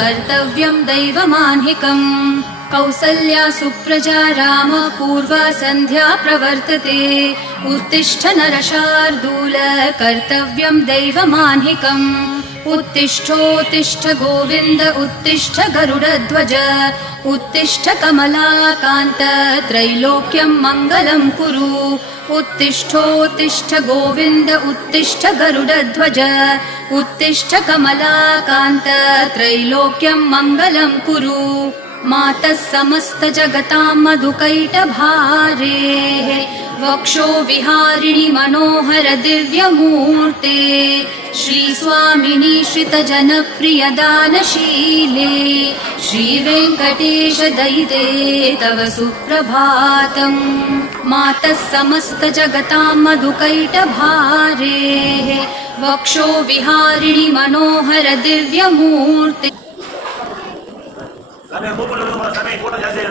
कर्तव्यं दैवमान्हिकम् कौसल्या सुप्रजा राम पूर्वा सन्ध्या प्रवर्तते उत्तिष्ठ नरशार्दूल कर्तव्यं दैवमान्हिकम् उत्तिष्ठोत्तिष्ठ गोविन्द उत्तिष्ठ गरुडध्वज उत्तिष्ठ कमलाकान्त त्रैलोक्यं मङ्गलं कुरु उत्तिष्ठोत्तिष्ठ गोविन्द उत्तिष्ठ गरुडध्वज उत्तिष्ठ कमलाकान्त त्रैलोक्यं मङ्गलं कुरु मातः समस्त जगतां मधुकैटभारेः वक्षो विहारिणि मनोहर दिव्यमूर्ते श्रीस्वामिनि श्रितजनप्रिय दानशीले श्रीवेङ्कटेश दयिते तव सुप्रभातम् मातः समस्त जगतां मधुकैटभारेः वक्षो विहारिणि मनोहर दिव्यमूर्ते તમે મોકલો તમે ફોટો જશે